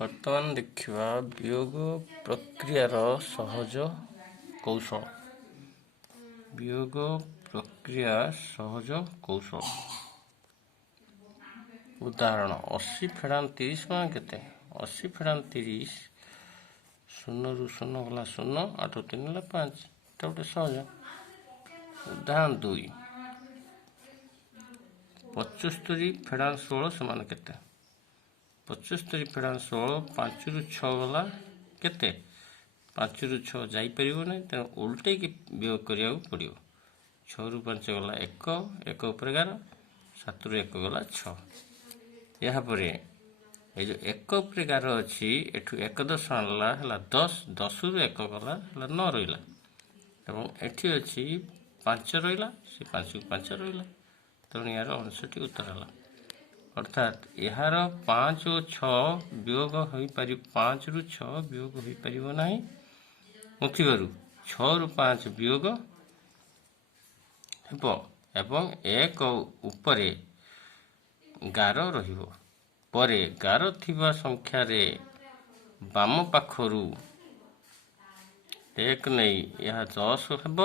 ବର୍ତ୍ତମାନ ଦେଖିବା ବିୟୋଗ ପ୍ରକ୍ରିୟାର ସହଜ କୌଶଳ। ବିୟୋଗ ପ୍ରକ୍ରିୟା ସହଜ କୌଶଳ। ଉଦାହରଣ 80 ଫେଡ଼ାନ 30 ମାନ କେତେ? 80 ଫେଡ଼ାନ 30, 0 ରୁ 0 ଗଲା 0, 8 3 ହେଲା 5। ଏଟା ଗୋଟେ ସହଜ। ଉଦାହରଣ 2 75 ଫେଡ଼ାନ 16 ସମାନ କେତେ? 75 ଫେଡ଼ାନ 16, 5 ରୁ 6 ଗଲା କେତେ? 5 ରୁ 6 ଯାଇପାରିବ ନାହିଁ, ତେଣୁ ଓଲଟେଇକି ବିୟୋଗ କରିବାକୁ ପଡ଼ିବ। 6 ରୁ 5 ଗଲା 1, 1 ଉପରେ 11, 7 ରୁ 1 ଗଲା 6। ଏହାପରେ ଏ ଯେଉଁ 1 ଉପରେ 11 ଅଛି, ଏଠୁ 1 10 ଆଣିଲା ହେଲା 10, 10 ରୁ 1 ଗଲା ହେଲା 9 ରହିଲା। ଏବଂ ଏଠି ଅଛି 5 ରହିଲା, ସେ 5 କୁ 5 ରହିଲା, ତେଣୁ ଏହାର 59 ଉତ୍ତର ହେଲା। ଅର୍ଥାତ୍ ଏହାର 5 ଓ 6 ବିୟୋଗ ହୋଇପାରିବ, 5 ରୁ 6 ବିୟୋଗ ହୋଇପାରିବ ନାହିଁ। ନଥିବାରୁ 6 ରୁ 5 ବିୟୋଗ ହେବ ଏବଂ 1 ଉପରେ 11 ରହିବ। ପରେ 11 ଥିବା ସଂଖ୍ୟାରେ ବାମ ପାଖରୁ 1 ନେଇ ଏହା 10 ହେବ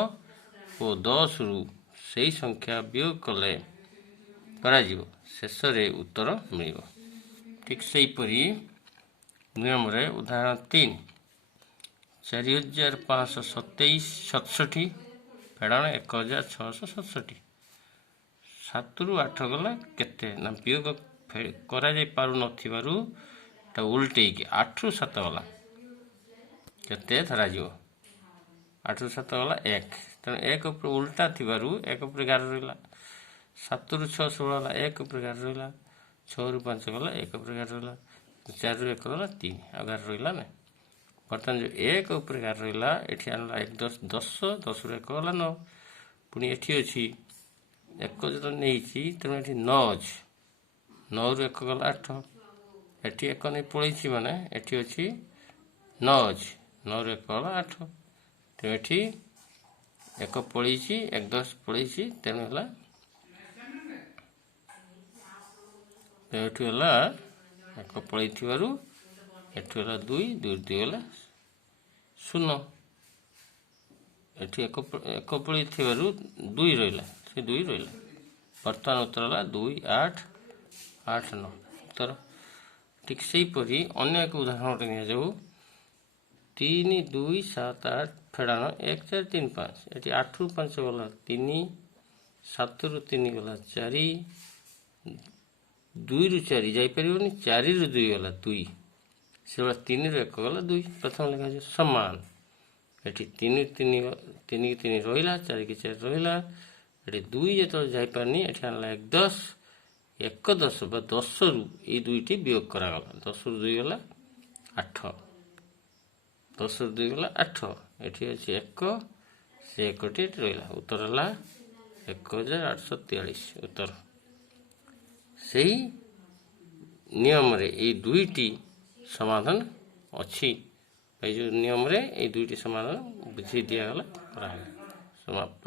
ଓ 10 ରୁ ସେହି ସଂଖ୍ୟା ବିୟୋଗ କରାଯିବ। ଶେଷରେ ଉତ୍ତର ମିଳିବ। ଠିକ୍ ସେହିପରି ନିୟମରେ ଉଦାହରଣ 3 4567 ଫେଡ଼ାଣ 1667। 7 ରୁ 8 ଗଲା କେତେ? ନା ବିୟୋଗ କରାଯାଇ ପାରୁନଥିବାରୁ ତା ଉଲଟେଇକି 8 ରୁ 7 ଗଲା କେତେ ଧରାଯିବ? 8 ରୁ 7 ଗଲା 1, ତେଣୁ 1 ଉପରେ ଉଲଟା ଥିବାରୁ 1 ଉପରେ 11 ରହିଲା। 7 ରୁ 6 16 ହେଲା, 1 ଉପରେ 11 ରହିଲା। 6 ରୁ 5 ଗଲା 1 ଉପରେ 11 ରହିଲା। 4 ରୁ 1 ଗଲା 3, ଆଉ 11 ରହିଲା ନାହିଁ। ବର୍ତ୍ତମାନ ଯେଉଁ 1 ଉପରେ 11 ରହିଲା, ଏଠି ଆଣିଲା 1 10, 10 ରୁ 1 ଗଲା 9। ପୁଣି ଏଠି ଅଛି 1 ଯେତେବେଳେ ନେଇଛି, ତେଣୁ ଏଠି 9 ଅଛି। 9 ରୁ 1 ଗଲା 8, ଏଠି 1 ନେଇ ପଳେଇଛି, ମାନେ ଏଠି ଅଛି 9 ଅଛି। 9 ରୁ 1 ଗଲା 8, ତେଣୁ ଏଠି 1 ପଳେଇଛି, 1 10 ପଳେଇଛି, ତେଣୁ ହେଲା ଏଠୁ ହେଲା 1 ପଳେଇଥିବାରୁ ଏଠୁ ହେଲା 2, 2 2 ଗଲା 0। ଏଠି 1 ପଳେଇଥିବାରୁ 2 ରହିଲା, ସେ 2 ରହିଲା। ବର୍ତ୍ତମାନ ଉତ୍ତର ହେଲା 2 8 8 9 ଉତ୍ତର। ଠିକ୍ ସେହିପରି ଅନ୍ୟ ଏକ ଉଦାହରଣଟେ ନିଆଯାଉ। 3 2 7 8 ଫେଡ଼ାଣ 1 4 3 5। ଏଠି 8 ରୁ 5 ଗଲା 3, 7 ରୁ 3 ଗଲା 4, 2 ରୁ 4 ଯାଇପାରିବନି, 4 ରୁ 2 ଗଲା 2, ସେଭଳିଆ 3 ରୁ 1 ଗଲା 2। ପ୍ରଥମ ଲେଖାଯିବ ସମାନ। ଏଠି 3 କି 3 ରହିଲା, 4 କି 4 ରହିଲା। ଏଠି 2 ଯେତେବେଳେ ଯାଇପାରିନି, ଏଠି ଆଣିଲା 1 10, 1 10 ବା 10 ରୁ ଏଇ 2ଟି ବିୟୋଗ କରାଗଲା। 10 ରୁ 2 ଗଲା 8, 10 ରୁ 2 ଗଲା 8। ଏଠି ଅଛି 1, ସେ 1ଟି ଏଠି ରହିଲା। ଉତ୍ତର ହେଲା 1843 ଉତ୍ତର। ସେହି ନିୟମରେ ଏଇ 2ଟି ସମାଧାନ ଅଛି। ଏଇ ଯେଉଁ ନିୟମରେ ଏଇ 2ଟି ସମାଧାନ ବୁଝି ଦିଆଗଲା, କରାଗଲା। ସମାପ୍ତ।